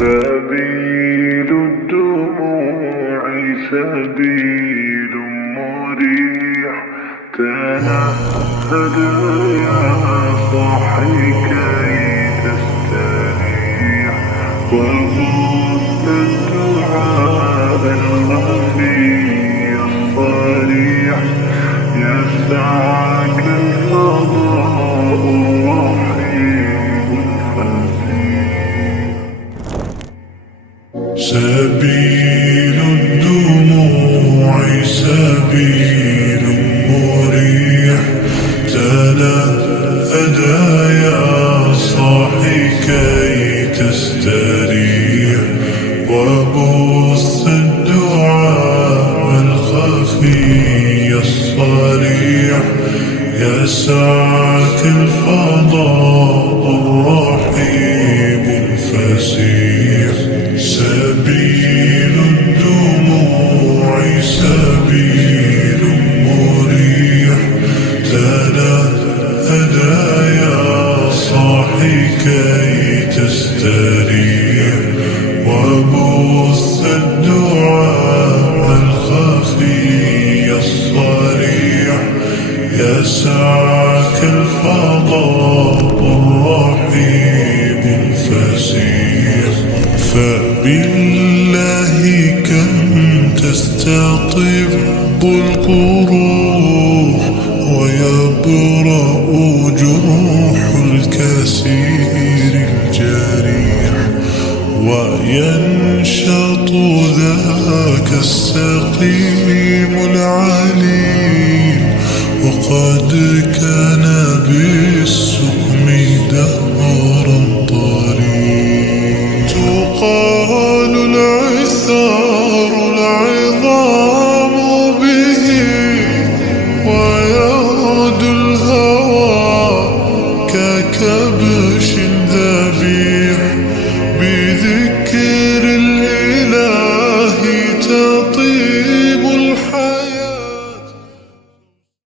سبيل الدموع سبيل مريح، تنهد يا صاحي كي تستريح، وغص الدعاء الخفي الصريح، يسعك الفضاء الرحيم الفسيح. سبيل الدموع سبيل مريح، تنهد يا صاحي كي تستريح، وبث الدعاء الخفي الصريح، يسعك الفضاء الرحيم الفسيح. سبيل الدموع سبيل مريح، تنهد يا صاحي كي تستريح، وبث الدعاء الخفي الصريح، يسعك الفضاء الرحيم الفسيح. فبالله كم تستطب القروح، ويبرأ جروح الكثير الجريح، وينشط ذاك السقيم العليل، وقد كان بالسقم دهرا طريق. تقال العثار العظام به، ويغدو الهوى ككبش